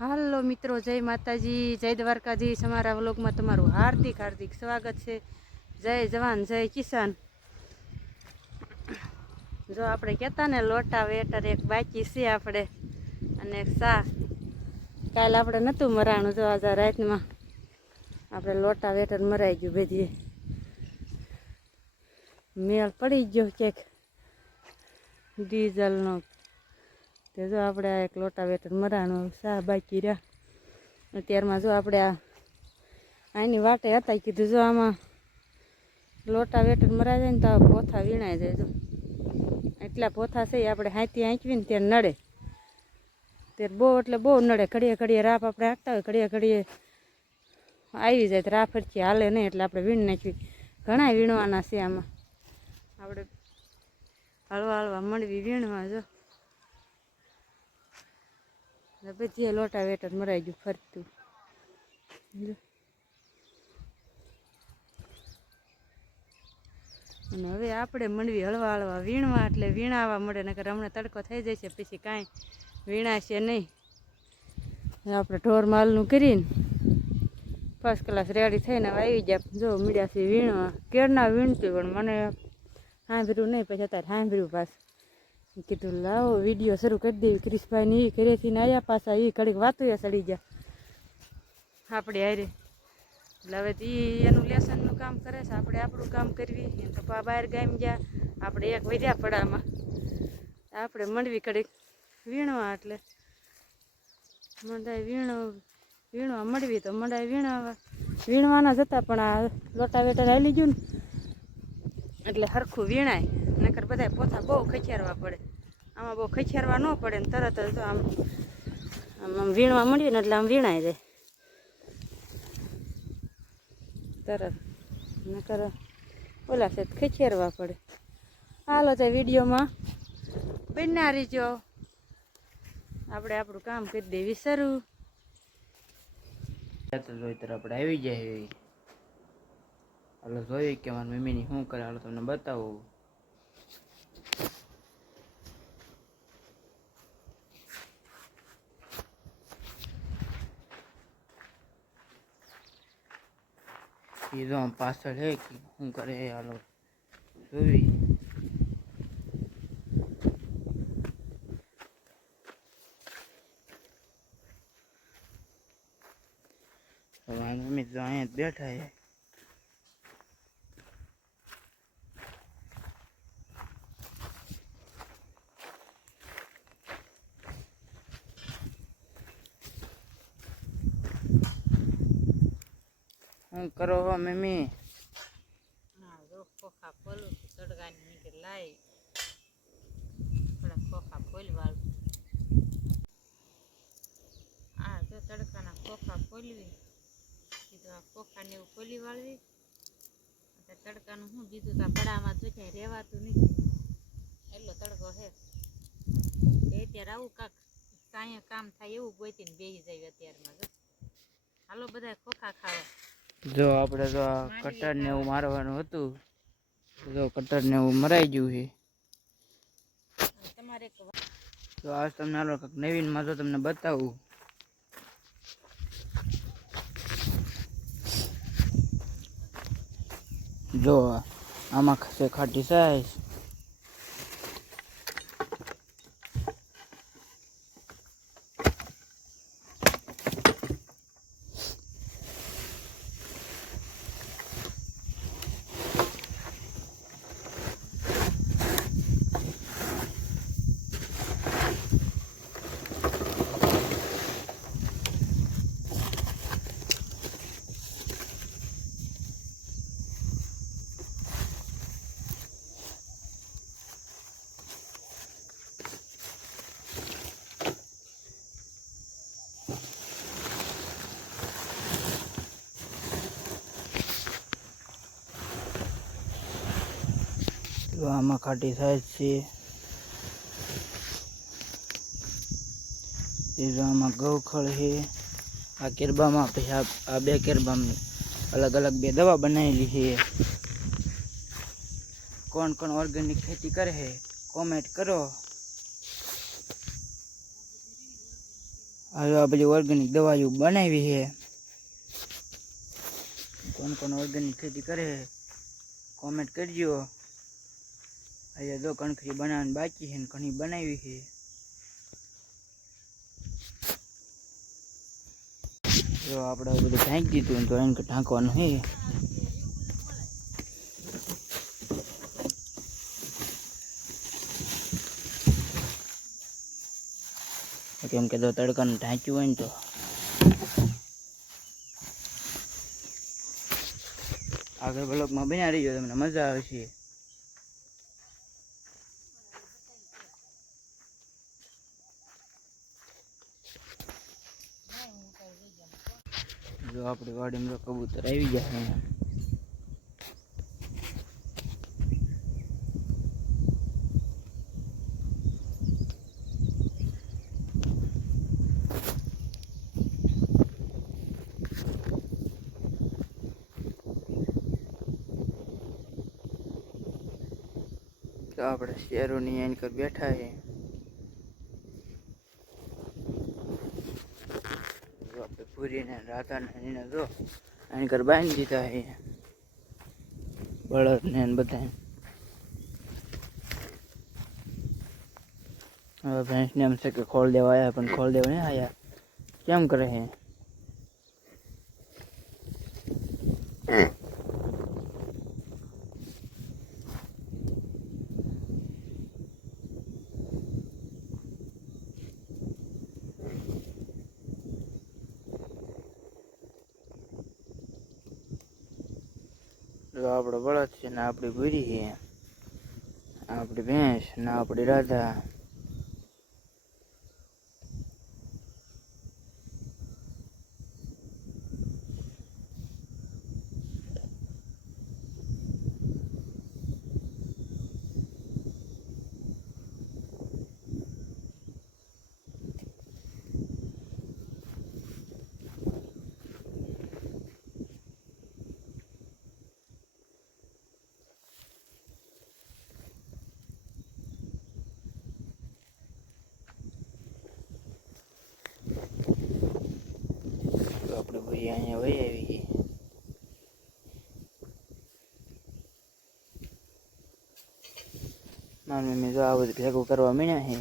હાલો મિત્રો, જય માતાજી, જય દ્વારકાધીશ। અમારા વ્લોગમાં તમારું હાર્દિક હાર્દિક સ્વાગત છે। જય જવાન જય કિસાન। જો આપણે કહેતા ને લોટા વેટર એક બાકી છે આપણે, અને સા કાલ આપણે નહોતું મરાણું। જો આજે રાતમાં આપણે લોટા વેટર મરાઈ ગયું, બધી મેળ પડી ગયો ક્યાંક ડીઝલનો। તો જો આપણે આ એક લોટા વેટર મરાણું સા બાકી રહ્યા। અત્યારમાં જો આપણે આની વાટે હતા, કીધું જો આમાં લોટા વેટર મરાઈ જાય ને તો પોથા વીણાઈ જાય। જો એટલા પોથા છે આપણે હાથી આંચવીને ત્યાં નડે, ત્યારે બહુ એટલે બહુ નડે। ઘડીએ ઘડીએ રાપ આપણે હાંકતા હોય, ઘડીએ ઘડીએ આવી જાય તો રાપ ફરથી હાલે નહીં, એટલે આપણે વીણ નાખવી। ઘણા વીણવાના છે આમાં, આપણે હળવા હળવા મળવી વીણવા। જો બધી લોટા વેટર મરાઈ ગયું ફરતું। અને હવે આપણે મંડવી હળવા હળવા વીણવા, એટલે વીણાવા મળે, નકર હમણાં તડકો થઈ જશે પછી કાંઈ વીણાશે નહીં। આપણે ઢોર માલનું કરીને ફર્સ્ટ ક્લાસ રેડી થઈને આવી ગયા। જો મીડિયા છે વીણવા, કેરના વીણતી પણ મને સાંભળ્યું નહીં, પછી અત્યારે સાંભળ્યું પાછું। કીધું લાવો વિડીયો શરૂ કરી દેવી। ક્રિશભાઈને એ ઘરેથી ને આવ્યા પાછા, એ ઘડીક વાતું સડી ગયા આપણે હારે। એટલે હવે એ એનું લેસનનું કામ કરે છે, આપણે આપણું કામ કરવી। એમ તો બહાર ગામ ગયા, આપણે એક વધ્યા પડામાં, આપણે મંડવી ઘડીક વીણવા, એટલે મંડાઈ વીણવા મળવી તો મંડાઈ વીણવાના જ હતા। પણ આ લોટા વેટર હાલી ગયું ને એટલે સરખું વીણાય, નકર બધા પોથા બહુ ખચેરવા પડે। આમાં બહુ ખચેરવા ન પડે ને તરત જ તો આમ વીણવા મળીએ ને એટલે આમ વીણાઈ જાય તરત, નકર ઓલા છે ખચેરવા પડે। હાલો તો વિડીયોમાં બન્યા રહીજો, આપણે આપણું કામ કરી દેવી શરૂ। આપણે આવી જાય, હાલો જોઈએ કે મારી મમ્મીની શું કરે, હાલો તમને બતાવું। એ તો આમ પાછળ હે કે શું કરે, હાલો જોઈ। મારી મમ્મી તો અહીંયા જ બેઠા છે। શું કરો હો મમ્મી? હા જો ખોખા ખોલું છું, તડકાની નીકળ લાવી થોડા ખોખા ખોલવા। હા જો તડકાના ખોખા ખોલવી, કીધું આ ખોખાને એવું ખોલી વાળવી। તડકાનું શું બીજું તો પડામાં તો ક્યાંય રહેવાતું નહીં, એટલો તડકો છે। અત્યારે આવું કાંક કાંઈ કામ થાય એવું ગોતીને બેસી જાય અત્યારમાં। જો હાલો બધા ખોખા ખાવા। જો આપણે તો આ કટર ને એવું મારવાનું હતું, જો કટર ને એવું મરાઈ ગયું છે। તમારે તો આજ તમને હાલો કંઈક નવીનમાં તો તમને બતાવું। જો આમાં છે ખાટી સાઈઝ, તો આમાં ખાટી સાઈઝ છે। એ જો આમાં ગૌખળ છે, આ કેરબામાં પછી આ બે કેરબામાં અલગ અલગ બે દવા બનાવેલી છે। કોણ કોણ ઓર્ગેનિક ખેતી કરે છે કોમેન્ટ કરો। હવે આ બધી ઓર્ગેનિક દવાઓ બનાવી છે. કોણ કોણ ઓર્ગેનિક ખેતી કરે કોમેન્ટ કરજો. અહીંયા જો કણખરી બનાવવાની બાકી છે ને ઘણી બનાવી છે. જો આપણે બધું ઢાંકી દીધું તો એને ઢાંકવાનું છે. કેમ કે જો તડકાનું ઢાંચ્યું હોય ને તો આગળ બ્લોકમાં બન્યા રહીજો, તમને મજા આવશે. જો આપણી વાડીમાં કબૂતર આવી ગયા છે. તો આપણે શેરોની એન્કર બેઠા છે. આપણે પૂરીને રાધાને એને જો એન્કર બાંધી દીધા છે, બળદને બધા. હવે ભેંસને એમ છે કે ખોળ દેવા આવ્યા, પણ ખોળ દેવા નહીં આવ્યા. કેમ કરે છે? આપણો બળદ છે ને આપણી ભૂરી છે, આપણી ભેંસ ને આપણી રાધા. આપણે ભૂરી અહીંયા વહી આવી ગઈ. મારી મમ્મી જો આ બધું ભેગું કરવા માંડ્યા છે.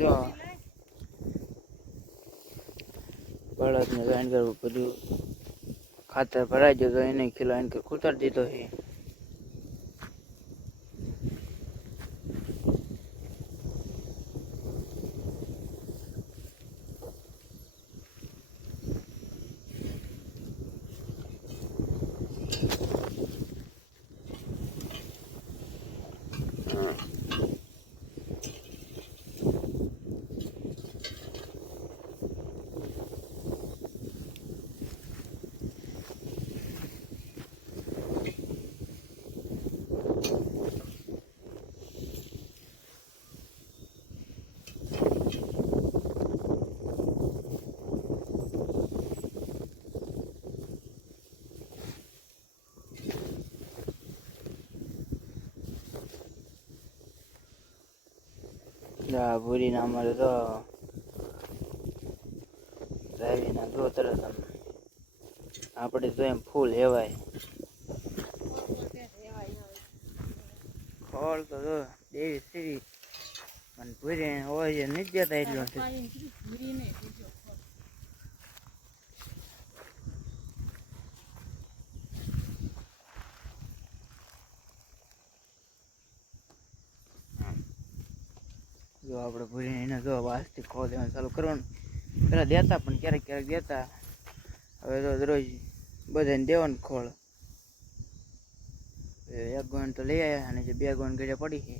જો બળદને જોઈન કરવું, બધું ખાતર ભરાઈ ગયું તો એને કિલો એને ઉતારી દીધો છે. ભૂરીના અમારે તો રાવીના જો તરત આપણે તો એમ ફૂલ હેવાય. ખોળ તો જો દેવી શ્રી અને ભૂરી હોય નથી જતા એટલું. જો આપણે ભૂરીને એને જો વાસથી ખોળ દેવાનું ચાલુ કરવાનું. પેલા દેતા પણ ક્યારેક ક્યારેક દેતા, હવે તો દરરોજ બધાને દેવાનું ખોળ. એક ગોણ તો લઈ આવ્યા અને જે 2 ગોણ ઘરે પડી છે.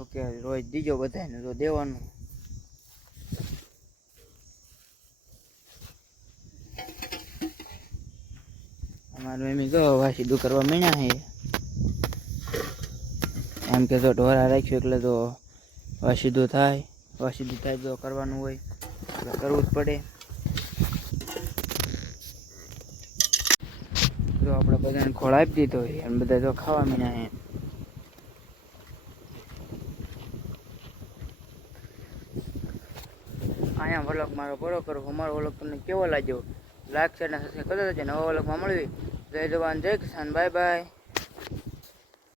ઓકે રોજ દીજો બધાને તો દેવાનું. અમારું એમ જો વાસીદું કરવા માંડ્યા છે. એમ કે જો ઢોરા રાખ્યું એટલે તો વાસીદું થાય હવે સીધી થાય જો કરવાનું હોય એટલે કરવું જ પડે. જો આપણે બધાને ખોળ આપી દીધો હોય અને બધા જો ખાવા મીના હે. અહીંયા વ્લોગ મારો પૂરો કરો. અમારો વ્લોગ તમને કેવો લાગ્યો લાઈક શેર અને સબસ્ક્રાઈબ કરી દેજો. નવા વ્લોગમાં મળવી. જય જવાન જય કિસાન. Bye bye.